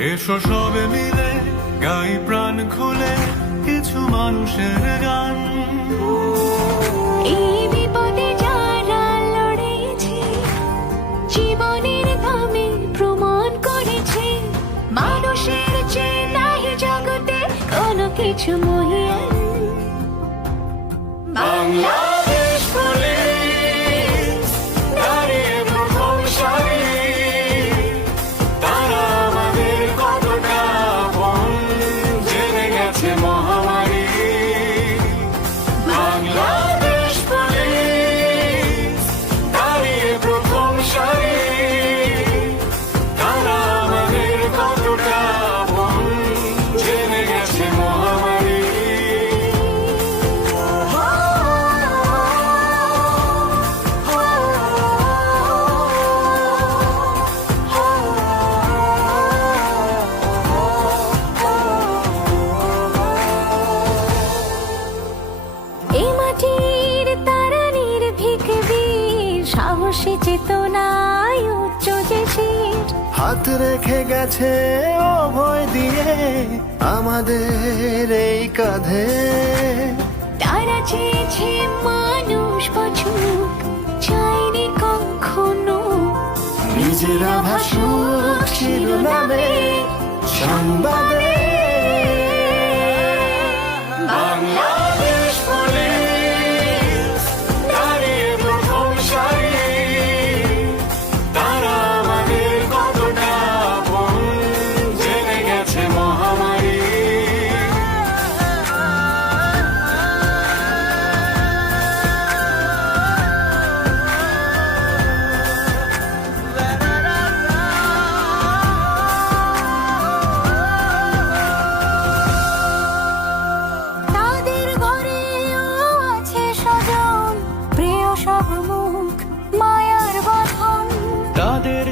এসো সবে মিলে গাই প্রাণ খুলে কিছু মানুষের গান। এই বিপদে যারা লড়েছে, জীবনের দামে প্রমাণ করেছে, মানুষের চেয়ে নাই জগতে কোনো কিছু মহিয়ান। বাংলাদেশ পুলিশ দাঁড়িয়ে প্রথম সারি, তারা আমাদের কতটা আপন জেনে গেছে মহামারী। বাংলাদেশ পুলিশ দাঁড়িয়ে প্রথম সারি, তারা আমাদের কতটা আপন জেনে গেছে মহামারী। এই মাটির তারা নির্ভীক বীর, সাহসী চেতনায় উচ্চ যে শির। হাত রেখে গেছে অভয় দিয়ে আমাদের এই কাঁধে। তারা চেয়েছে মানুষ বাঁচুক, চাইনি কখনো নিজেরা ভাসুক শিরোনামে সংবাদে। বাংলাদেশ পুলিশ দাঁড়িয়ে প্রথম সারি, তারা আমাদের কতটা আপন জেনে গেছে মহামারী। তাদের ঘরেও আছে স্বজন, প্রিয় সব মুখ মায়ার বাঁধন। তাদের